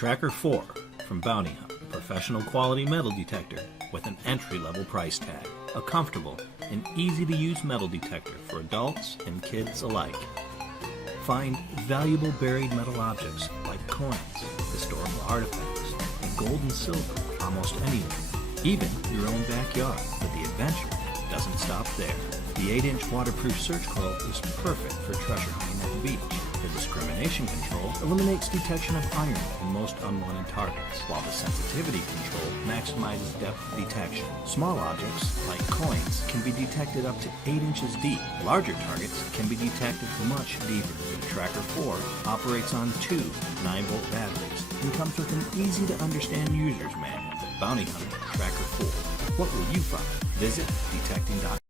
Tracker 4 from Bounty Hunt, a professional quality metal detector with an entry-level price tag. A comfortable and easy-to-use metal detector for adults and kids alike. Find valuable buried metal objects like coins, historical artifacts, and gold and silver almost anywhere, even your own backyard. But the adventure doesn't stop there. The 8-inch waterproof search coil is perfect for treasure hunting at the beach. The discrimination control eliminates detection of iron and most unwanted targets, while the sensitivity control maximizes depth detection. Small objects, like coins, can be detected up to 8 inches deep. Larger targets can be detected much deeper. The Tracker 4 operates on two 9-volt batteries and comes with an easy-to-understand user's manual. Bounty Hunter Tracker 4. What will you find? Visit detecting.com.